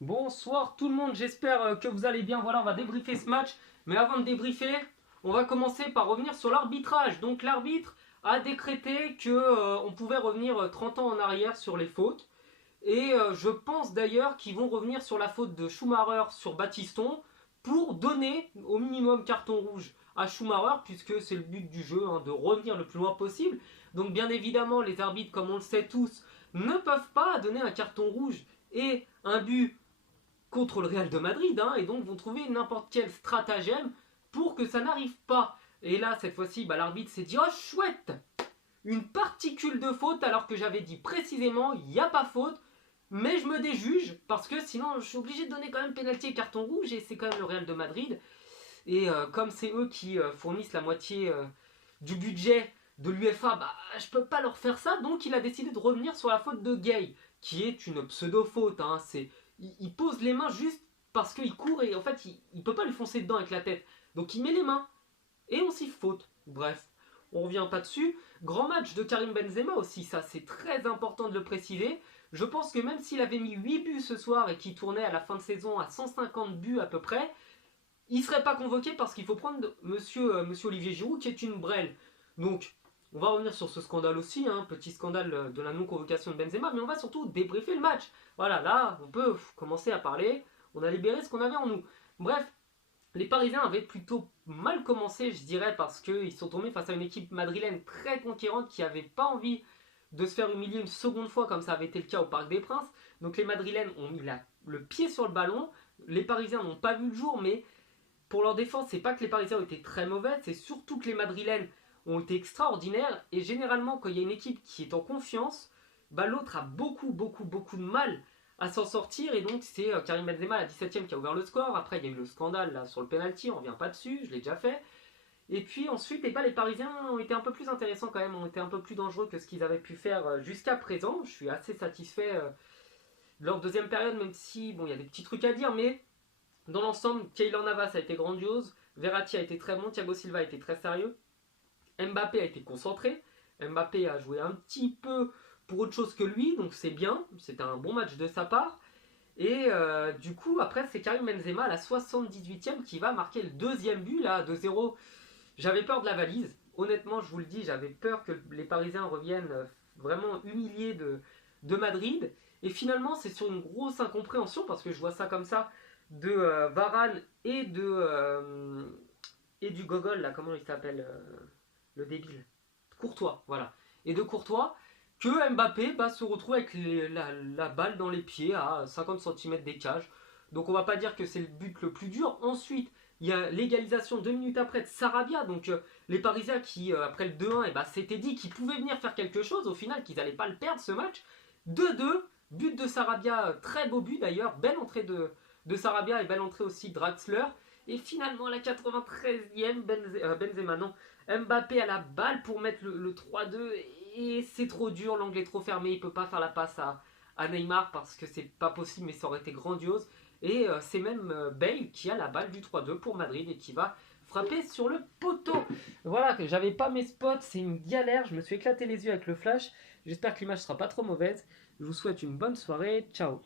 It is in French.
Bonsoir tout le monde, j'espère que vous allez bien. Voilà, on va débriefer ce match. Mais avant de débriefer, on va commencer par revenir sur l'arbitrage. Donc l'arbitre a décrété que on pouvait revenir 30 ans en arrière sur les fautes. Et je pense d'ailleurs qu'ils vont revenir sur la faute de Schumacher sur Battiston pour donner au minimum carton rouge à Schumacher, puisque c'est le but du jeu, hein, de revenir le plus loin possible. Donc bien évidemment, les arbitres, comme on le sait tous, ne peuvent pas donner un carton rouge et un but contre le Real de Madrid, hein, et donc vont trouver n'importe quel stratagème pour que ça n'arrive pas. Et là, cette fois-ci, l'arbitre s'est dit: oh chouette, une particule de faute, alors que j'avais dit précisément il n'y a pas faute, mais je me déjuge parce que sinon je suis obligé de donner quand même pénalty et carton rouge, et c'est quand même le Real de Madrid. Et comme c'est eux qui fournissent la moitié du budget de l'UEFA, je peux pas leur faire ça, donc il a décidé de revenir sur la faute de Gay, qui est une pseudo-faute. Hein. Il pose les mains juste parce qu'il court et en fait il peut pas lui foncer dedans avec la tête. Donc il met les mains et on siffle faute. Bref, on revient pas dessus. Grand match de Karim Benzema aussi, ça c'est très important de le préciser. Je pense que même s'il avait mis 8 buts ce soir et qu'il tournait à la fin de saison à 150 buts à peu près, il ne serait pas convoqué parce qu'il faut prendre monsieur Olivier Giroud qui est une brêle. Donc, on va revenir sur ce scandale aussi, hein, petit scandale de la non-convocation de Benzema, mais on va surtout débriefer le match. Voilà, là, on peut commencer à parler, on a libéré ce qu'on avait en nous. Bref, les Parisiens avaient plutôt mal commencé, je dirais, parce qu'ils sont tombés face à une équipe madrilène très conquérante qui n'avait pas envie de se faire humilier une seconde fois comme ça avait été le cas au Parc des Princes. Donc les Madrilènes ont mis le pied sur le ballon, les Parisiens n'ont pas vu le jour, mais pour leur défense, c'est pas que les Parisiens ont été très mauvais, c'est surtout que les Madrilènes ont été extraordinaires. Et généralement, quand il y a une équipe qui est en confiance, l'autre a beaucoup de mal à s'en sortir. Et donc, c'est Karim Benzema à la 17ème qui a ouvert le score. Après, il y a eu le scandale là, sur le penalty, on revient pas dessus, je l'ai déjà fait. Et puis ensuite, les Parisiens ont été un peu plus intéressants quand même, ont été un peu plus dangereux que ce qu'ils avaient pu faire jusqu'à présent. Je suis assez satisfait de leur deuxième période, même si, bon, il y a des petits trucs à dire, mais dans l'ensemble, Keylor Navas a été grandiose, Verratti a été très bon, Thiago Silva a été très sérieux, Mbappé a été concentré, Mbappé a joué un petit peu pour autre chose que lui, donc c'est bien, c'était un bon match de sa part. Et du coup, après, c'est Karim Benzema à la 78e qui va marquer le deuxième but, là, 2-0. J'avais peur de la valise. Honnêtement, je vous le dis, j'avais peur que les Parisiens reviennent vraiment humiliés de Madrid. Et finalement, c'est sur une grosse incompréhension, parce que je vois ça comme ça, de Varane et du Gogol, là, comment il s'appelle, le débile, Courtois, voilà. Et de Courtois, que Mbappé se retrouve avec la balle dans les pieds à 50 cm des cages. Donc on va pas dire que c'est le but le plus dur. Ensuite, il y a l'égalisation 2 minutes après de Sarabia. Donc les Parisiens qui, après le 2-1, s'étaient dit qu'ils pouvaient venir faire quelque chose. Au final, qu'ils n'allaient pas le perdre ce match. 2-2, but de Sarabia, très beau but d'ailleurs. Belle entrée de Sarabia et belle entrée aussi de Draxler. Et finalement, à la 93e, Benzema, non, Mbappé a la balle pour mettre le 3-2 et c'est trop dur, l'angle est trop fermé, il peut pas faire la passe à Neymar parce que c'est pas possible, mais ça aurait été grandiose. Et c'est même Bale qui a la balle du 3-2 pour Madrid et qui va frapper sur le poteau. Voilà, que j'avais pas mes spots, c'est une galère, je me suis éclaté les yeux avec le flash. J'espère que l'image sera pas trop mauvaise. Je vous souhaite une bonne soirée, ciao.